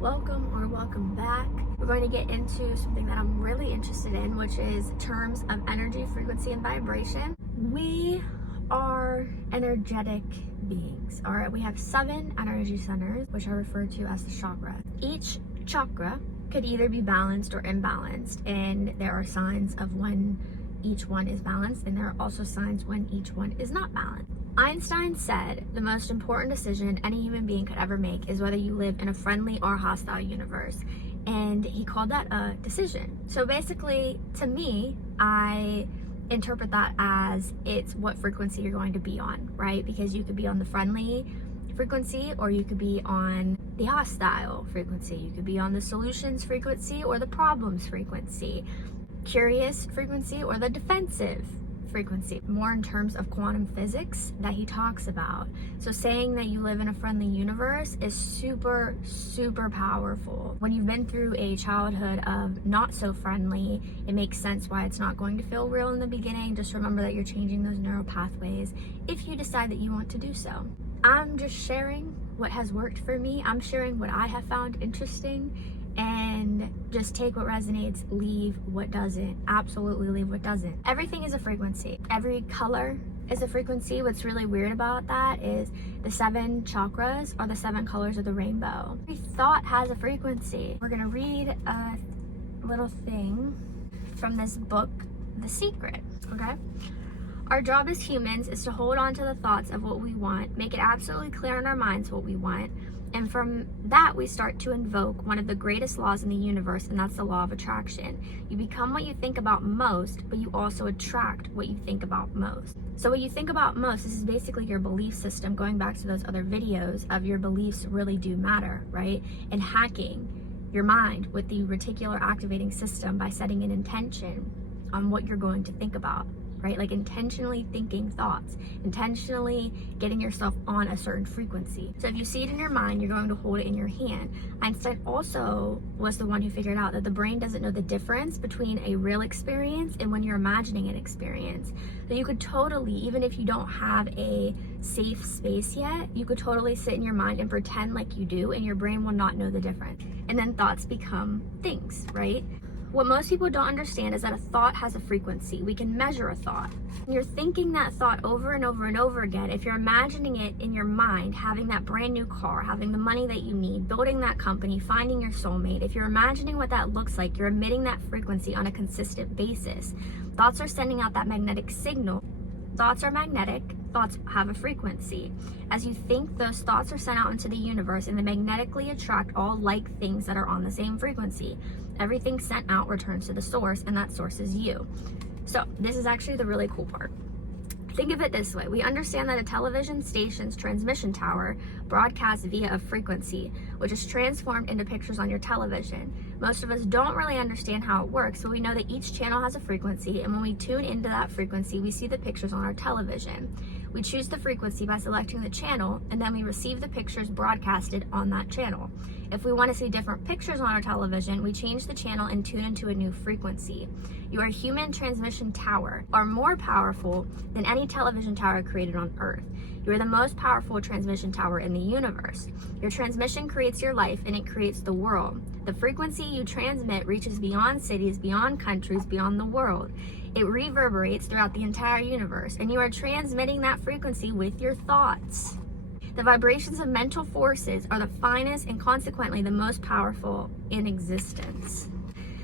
welcome back. We're going to get into something that I'm really interested in, which is terms of energy, frequency, and vibration. We are energetic beings. All right, we have 7 energy centers, which are referred to as the chakras. Each chakra could either be balanced or imbalanced, and there are signs of when each one is balanced, and there are also signs when each one is not balanced. Einstein said the most important decision any human being could ever make is whether you live in a friendly or hostile universe, and he called that a decision. So basically, to me, I interpret that as it's what frequency you're going to be on, right? Because you could be on the friendly frequency, or you could be on the hostile frequency. You could be on the solutions frequency or the problems frequency, curious frequency or the defensive frequency, more in terms of quantum physics that he talks about. So saying that you live in a friendly universe is super powerful. When you've been through a childhood of not so friendly, it makes sense why it's not going to feel real in the beginning. Just remember that you're changing those neural pathways if you decide that you want to do so. I'm just sharing what has worked for me. I'm sharing what I have found interesting, and just take what resonates, leave what doesn't. Absolutely leave what doesn't. Everything is a frequency. Every color is a frequency. What's really weird about that is the 7 chakras are the 7 colors of the rainbow. Every thought has a frequency. We're gonna read a little thing from this book, The Secret, okay? Our job as humans is to hold on to the thoughts of what we want, make it absolutely clear in our minds what we want, and from that we start to invoke one of the greatest laws in the universe, and that's the law of attraction. You become what you think about most, but you also attract what you think about most. So what you think about most, this is basically your belief system, going back to those other videos of your beliefs really do matter, right? And hacking your mind with the reticular activating system by setting an intention on what you're going to think about, right? Like intentionally thinking thoughts, intentionally getting yourself on a certain frequency. So if you see it in your mind, you're going to hold it in your hand. Einstein also was the one who figured out that the brain doesn't know the difference between a real experience and when you're imagining an experience. So you could totally, even if you don't have a safe space yet, you could totally sit in your mind and pretend like you do, and your brain will not know the difference. And then thoughts become things, right? What most people don't understand is that a thought has a frequency. We can measure a thought. When you're thinking that thought over and over and over again, if you're imagining it in your mind, having that brand new car, having the money that you need, building that company, finding your soulmate, if you're imagining what that looks like, you're emitting that frequency on a consistent basis. Thoughts are sending out that magnetic signal. Thoughts are magnetic. Thoughts have a frequency. As you think, those thoughts are sent out into the universe, and they magnetically attract all like things that are on the same frequency. Everything sent out returns to the source, and that source is you. So this is actually the really cool part. Think of it this way. We understand that a television station's transmission tower broadcasts via a frequency, which is transformed into pictures on your television. Most of us don't really understand how it works, but we know that each channel has a frequency, and when we tune into that frequency, we see the pictures on our television. We choose the frequency by selecting the channel, and then we receive the pictures broadcasted on that channel. If we want to see different pictures on our television, we change the channel and tune into a new frequency. Your human transmission tower are more powerful than any television tower created on Earth. You are the most powerful transmission tower in the universe. Your transmission creates your life, and it creates the world. The frequency you transmit reaches beyond cities, beyond countries, beyond the world. It reverberates throughout the entire universe, and you are transmitting that frequency with your thoughts. The vibrations of mental forces are the finest and consequently the most powerful in existence.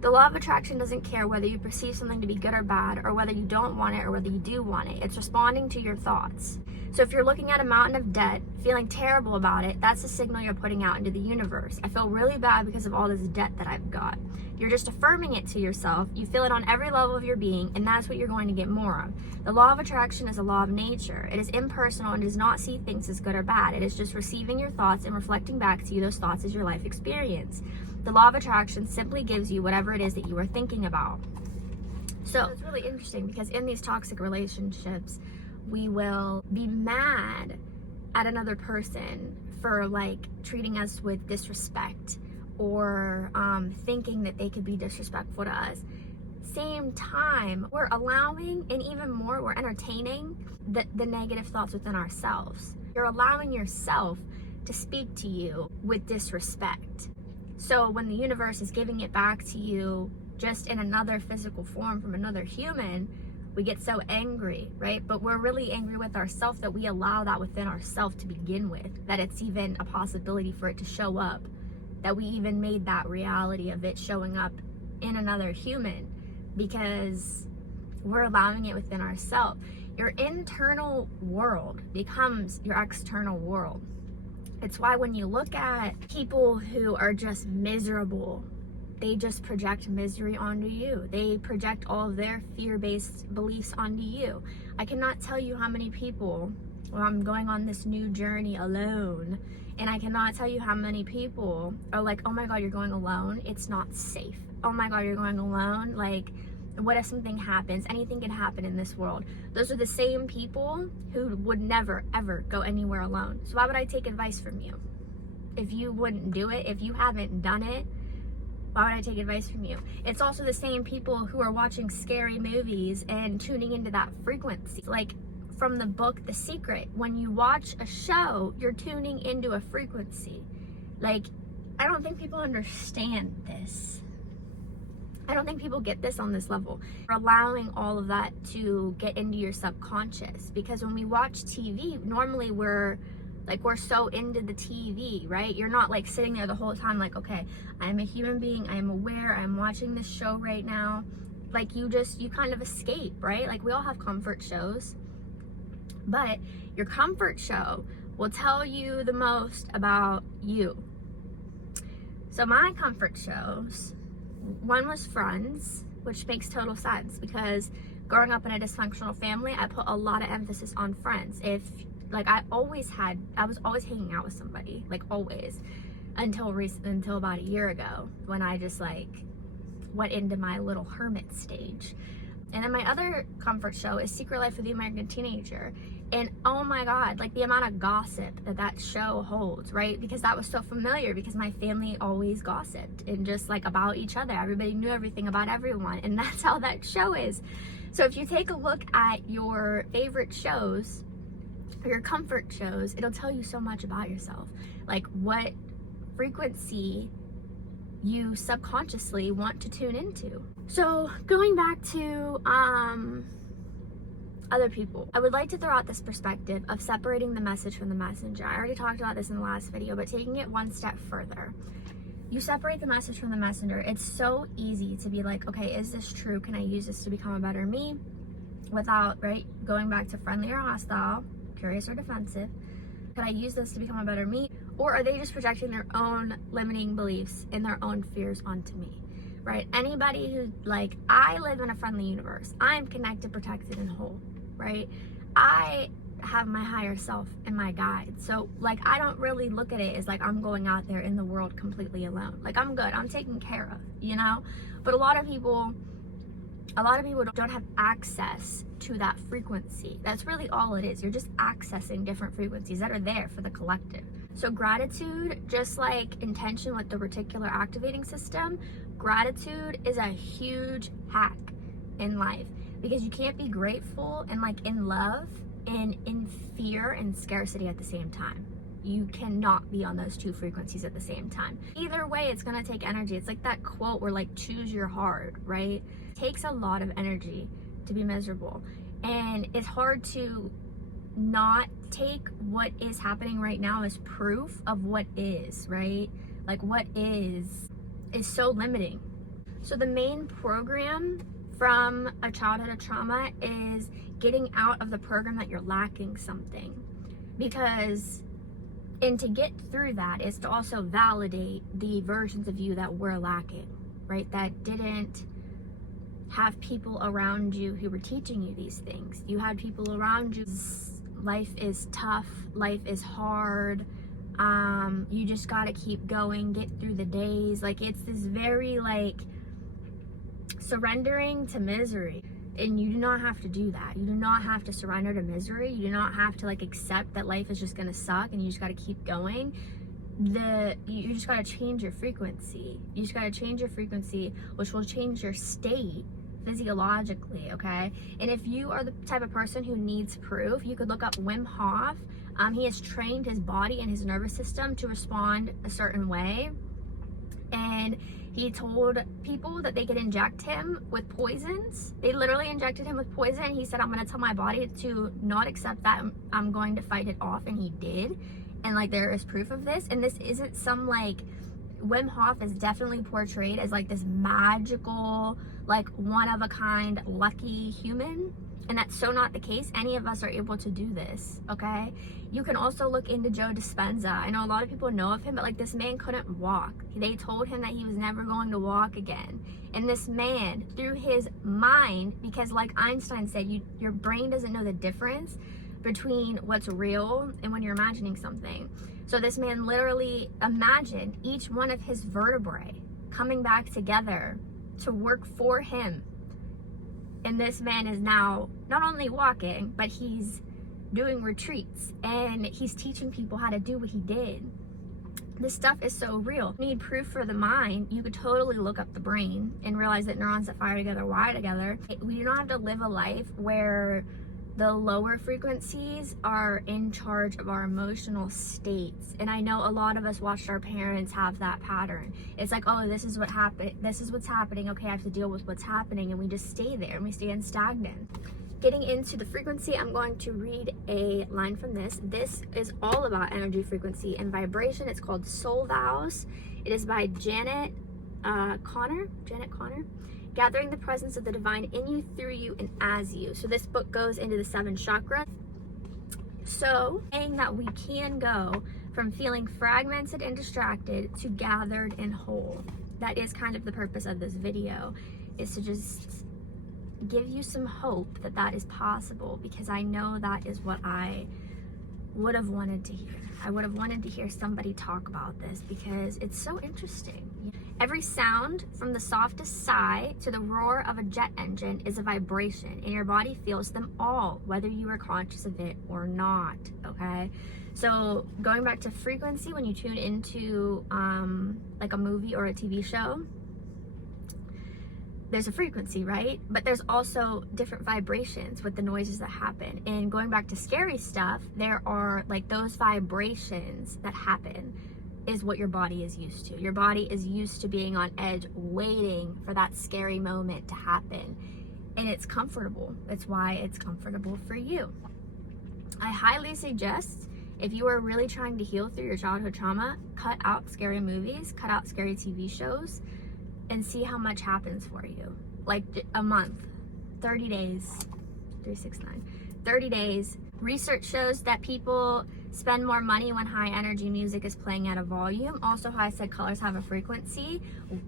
The law of attraction doesn't care whether you perceive something to be good or bad, or whether you don't want it or whether you do want it. It's responding to your thoughts. So if you're looking at a mountain of debt, feeling terrible about it, that's the signal you're putting out into the universe. I feel really bad because of all this debt that I've got. You're just affirming it to yourself. You feel it on every level of your being, and that's what you're going to get more of. The law of attraction is a law of nature. It is impersonal and does not see things as good or bad. It is just receiving your thoughts and reflecting back to you those thoughts as your life experience. The law of attraction simply gives you whatever it is that you are thinking about. So it's really interesting because in these toxic relationships, we will be mad at another person for like treating us with disrespect, or thinking that they could be disrespectful to us. Same time, we're allowing, and even more, we're entertaining the negative thoughts within ourselves. You're allowing yourself to speak to you with disrespect. So when the universe is giving it back to you just in another physical form from another human, we get so angry, right? But we're really angry with ourselves that we allow that within ourselves to begin with, that it's even a possibility for it to show up, that we even made that reality of it showing up in another human, because we're allowing it within ourselves. Your internal world becomes your external world. It's why when you look at people who are just miserable, they just project misery onto you. They project all of their fear-based beliefs onto you. I cannot tell you how many people, well, I'm going on this new journey alone, and I cannot tell you how many people are like, oh my God, you're going alone? It's not safe. Oh my God, you're going alone? Like, what if something happens? Anything can happen in this world. Those are the same people who would never, ever go anywhere alone. So why would I take advice from you? If you wouldn't do it, if you haven't done it, why would I take advice from you? It's also the same people who are watching scary movies and tuning into that frequency. Like from the book, The Secret, when you watch a show, you're tuning into a frequency. Like, I don't think people understand this. I don't think people get this on this level. We're allowing all of that to get into your subconscious, because when we watch TV, normally we're so into the TV, right? You're not like sitting there the whole time like, okay, I'm a human being, I'm aware, I'm watching this show right now. Like you kind of escape, right? Like we all have comfort shows, but your comfort show will tell you the most about you. So my comfort shows, one was Friends, which makes total sense because growing up in a dysfunctional family, I put a lot of emphasis on friends. I was always hanging out with somebody, like always, until about a year ago when I just like went into my little hermit stage. And then my other comfort show is Secret Life of the American Teenager. And oh my God, like the amount of gossip that show holds, right? Because that was so familiar because my family always gossiped and just like about each other. Everybody knew everything about everyone. And that's how that show is. So if you take a look at your favorite shows, your comfort shows, it'll tell you so much about yourself, like what frequency you subconsciously want to tune into. So going back to other people, I would like to throw out this perspective of separating the message from the messenger. I already talked about this in the last video, but taking it one step further, you separate the message from the messenger. It's so easy to be like, okay, is this true? Can I use this to become a better me? Without, right, going back to friendly or hostile, curious or defensive. Can I use this to become a better me? Or are they just projecting their own limiting beliefs and their own fears onto me, right? Anybody who, like, I live in a friendly universe. I'm connected, protected, and whole, right? I have my higher self and my guide. So, like, I don't really look at it as, like, I'm going out there in the world completely alone. Like, I'm good. I'm taken care of, you know? But a lot of people don't have access to that frequency. That's really all it is. You're just accessing different frequencies that are there for the collective. So gratitude, just like intention with the reticular activating system, gratitude is a huge hack in life because you can't be grateful and like in love and in fear and scarcity at the same time. You cannot be on those two frequencies at the same time. Either way, it's gonna take energy. It's like that quote where like, choose your heart, right? It takes a lot of energy to be miserable. And it's hard to not take what is happening right now as proof of what is, right? Like what is so limiting. So the main program from a childhood of trauma is getting out of the program that you're lacking something. And to get through that is to also validate the versions of you that were lacking, right? That didn't have people around you who were teaching you these things. You had people around you. Life is tough. Life is hard. You just got to keep going, get through the days. Like it's this very like surrendering to misery. And you do not have to do that. You do not have to surrender to misery. You do not have to like accept that life is just gonna suck and you just gotta keep going. You just gotta change your frequency. You just gotta change your frequency, which will change your state physiologically, okay? And if you are the type of person who needs proof, you could look up Wim Hof. He has trained his body and his nervous system to respond a certain way And he told people that they could inject him with poisons. They literally injected him with poison. He said, I'm going to tell my body to not accept that. I'm going to fight it off. And he did. And like, there is proof of this. And this isn't some like, Wim Hof is definitely portrayed as like this magical, like one of a kind, lucky human. And that's so not the case. Any of us are able to do this, okay? You can also look into Joe Dispenza. I know a lot of people know of him, but like, this man couldn't walk. They told him that he was never going to walk again. And this man, through his mind, because like Einstein said, your brain doesn't know the difference between what's real and when you're imagining something. So this man literally imagined each one of his vertebrae coming back together to work for him. And this man is now not only walking, but he's doing retreats and he's teaching people how to do what he did. This stuff is so real. You need proof for the mind. You could totally look up the brain and realize that neurons that fire together wire together. We don't have to live a life where the lower frequencies are in charge of our emotional states. And I know a lot of us watched our parents have that pattern. It's like, oh, this is what happened. This is what's happening. Okay, I have to deal with what's happening. And we just stay there and we stay stagnant. Getting into the frequency, I'm going to read a line from this. This is all about energy, frequency, and vibration. It's called Soul Vows. It is by Janet Connor. Gathering the presence of the divine in you, through you, and as you. So this book goes into the 7 chakras. So saying that we can go from feeling fragmented and distracted to gathered and whole. That is kind of the purpose of this video, is to just give you some hope that that is possible, because I know that is what I would have wanted to hear. I would have wanted to hear somebody talk about this because it's so interesting. Every sound, from the softest sigh to the roar of a jet engine, is a vibration, and your body feels them all, whether you are conscious of it or not, okay? So going back to frequency, when you tune into like a movie or a TV show, there's a frequency, right? But there's also different vibrations with the noises that happen. And going back to scary stuff, there are like those vibrations that happen is what your body is used to. Your body is used to being on edge, waiting for that scary moment to happen. And it's comfortable. It's why it's comfortable for you. I highly suggest, if you are really trying to heal through your childhood trauma, cut out scary movies, cut out scary TV shows, and see how much happens for you. Like a month, 30 days, 369, 30 days. Research shows that people spend more money when high energy music is playing at a volume. Also, how I said colors have a frequency.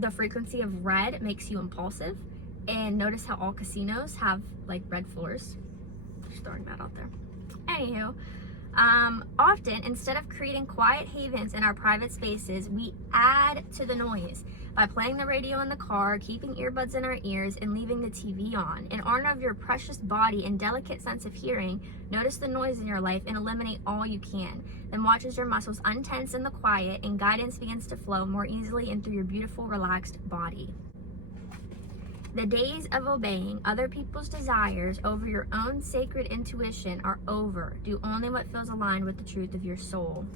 The frequency of red makes you impulsive. And notice how all casinos have like red floors. Just throwing that out there. Anywho, often instead of creating quiet havens in our private spaces, we add to the noise by playing the radio in the car, keeping earbuds in our ears, and leaving the TV on. In honor of your precious body and delicate sense of hearing, notice the noise in your life and eliminate all you can. Then watch as your muscles untense in the quiet and guidance begins to flow more easily in through your beautiful, relaxed body. The days of obeying other people's desires over your own sacred intuition are over. Do only what feels aligned with the truth of your soul.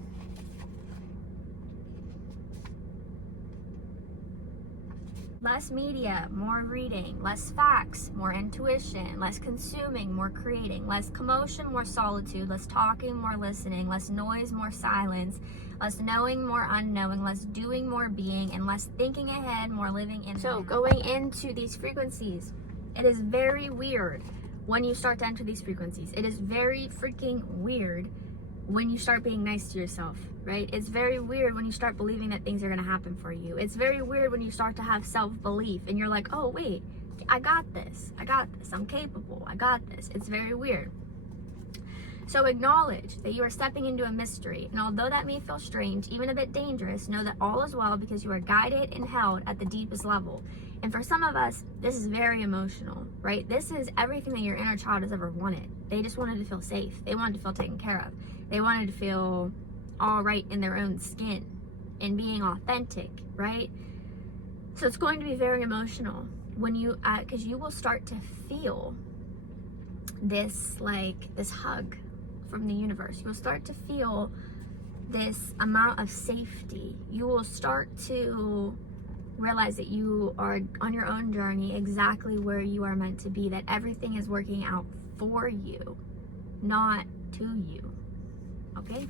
Less media, more reading. Less facts, more intuition. Less consuming, more creating. Less commotion, more solitude. Less talking, more listening. Less noise, more silence. Less knowing, more unknowing. Less doing, more being. And less thinking ahead, more living in. So going into these frequencies, it is very weird when you start to enter these frequencies. It is very freaking weird when you start being nice to yourself, right? It's very weird when you start believing that things are gonna happen for you. It's very weird when you start to have self-belief and you're like, oh wait, I got this, I'm capable, I got this. It's very weird. So acknowledge that you are stepping into a mystery, and although that may feel strange, even a bit dangerous, know that all is well because you are guided and held at the deepest level. And for some of us, this is very emotional, right? This is everything that your inner child has ever wanted. They just wanted to feel safe. They wanted to feel taken care of. They wanted to feel all right in their own skin and being authentic, right? So it's going to be very emotional when you, because you will start to feel this, like this hug from the universe. You will start to feel this amount of safety. You will start to realize that you are on your own journey exactly where you are meant to be, that everything is working out for you, not to you. Okay?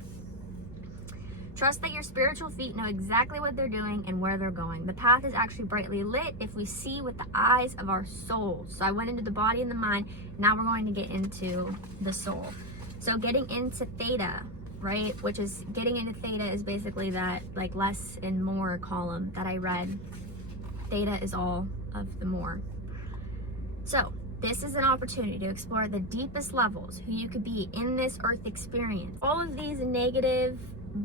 Trust that your spiritual feet know exactly what they're doing and where they're going. The path is actually brightly lit if we see with the eyes of our souls. So I went into the body and the mind. Now we're going to get into the soul. So getting into theta, right? Which is, getting into theta is basically that like less and more column that I read. Theta is all of the more. So this is an opportunity to explore the deepest levels who you could be in this earth experience. All of these negative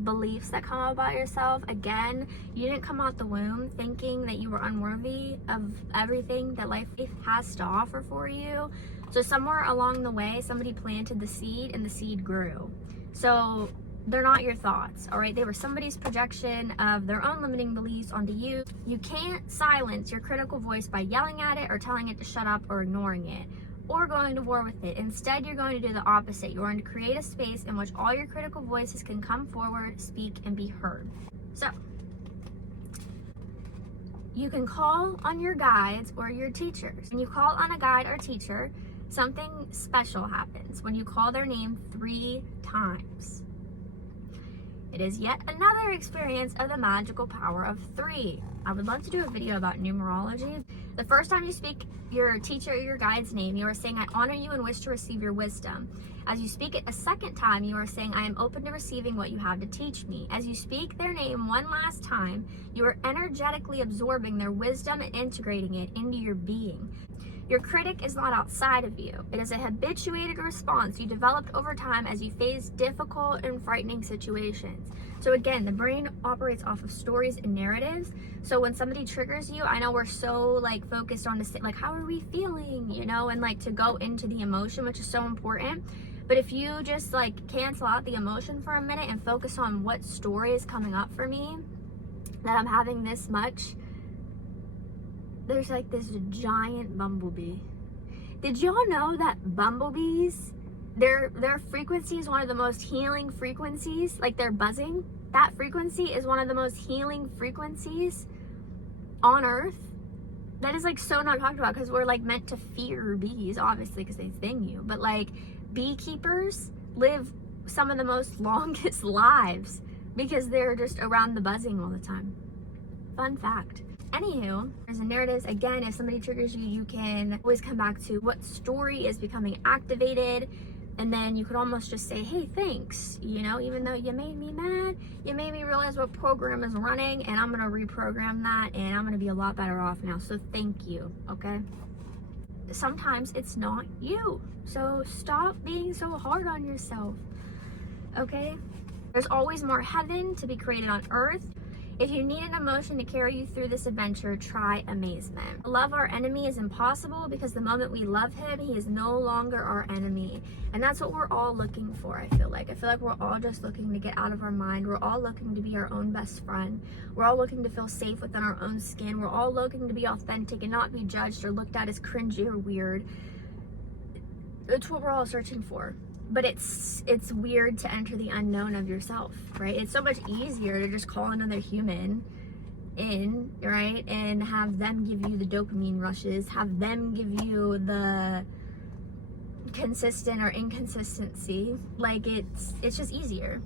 beliefs that come up about yourself, again, you didn't come out the womb thinking that you were unworthy of everything that life has to offer for you. So somewhere along the way, somebody planted the seed and the seed grew. So they're not your thoughts, all right? They were somebody's projection of their own limiting beliefs onto you. You can't silence your critical voice by yelling at it or telling it to shut up or ignoring it, or going to war with it. Instead, you're going to do the opposite. You're going to create a space in which all your critical voices can come forward, speak, and be heard. So, you can call on your guides or your teachers. When you call on a guide or teacher, something special happens when you call their name 3 times. It is yet another experience of the magical power of 3. I would love to do a video about numerology. The first time you speak your teacher or your guide's name, you are saying, I honor you and wish to receive your wisdom. As you speak it a second time, you are saying, I am open to receiving what you have to teach me. As you speak their name one last time, you are energetically absorbing their wisdom and integrating it into your being. Your critic is not outside of you. It is a habituated response you developed over time as you face difficult and frightening situations. So again, the brain operates off of stories and narratives. So when somebody triggers you, I know we're so like focused on the like, how are we feeling, you know, and like to go into the emotion, which is so important. But if you just like cancel out the emotion for a minute and focus on what story is coming up for me, that I'm having this much, there's like this giant bumblebee. Did y'all know that bumblebees, their frequency is one of the most healing frequencies? Like their buzzing, that frequency is one of the most healing frequencies on earth. That is like so not talked about because we're like meant to fear bees, obviously, because they sting you. But like beekeepers live some of the most longest lives because they're just around the buzzing all the time. Fun fact. Anywho, there's a narratives. Again, if somebody triggers you, you can always come back to what story is becoming activated, and then you could almost just say, hey, thanks, you know, even though you made me mad, you made me realize what program is running, and I'm gonna reprogram that, and I'm gonna be a lot better off now, so thank you, okay? Sometimes it's not you, so stop being so hard on yourself, okay? There's always more heaven to be created on earth. If you need an emotion to carry you through this adventure, try amazement. Love our enemy is impossible because the moment we love him, he is no longer our enemy. And that's what we're all looking for, I feel like. I feel like we're all just looking to get out of our mind. We're all looking to be our own best friend. We're all looking to feel safe within our own skin. We're all looking to be authentic and not be judged or looked at as cringy or weird. It's what we're all searching for. But it's weird to enter the unknown of yourself, right? It's so much easier to just call another human in, right? And have them give you the dopamine rushes, have them give you the consistent or inconsistency. Like it's just easier.